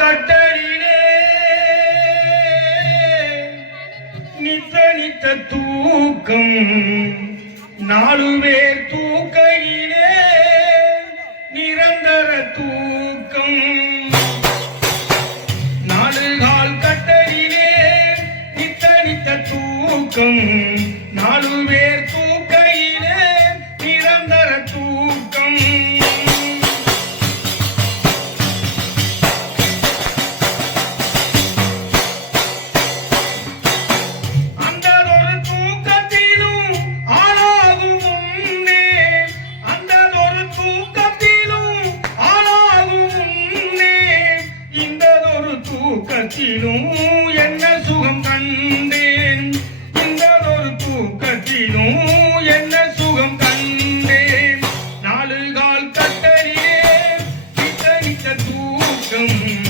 கட்டளிலே நித்த நித்த தூக்கம் 4 பேர் தூக்கையிலே நிரந்தர தூக்கம் 4 கால் கட்டளிலே நித்த நித்த தூக்கம் 4 பேர் தூக்கையிலே நிரந்தர தூக்கம் என்ன சுகம் கண்டேன் இந்த ஒரு தூக்கத்திலும் என்ன சுகம் கண்டேன் 4 கால் கட்டளிலே நித்த நித்த தூக்கம்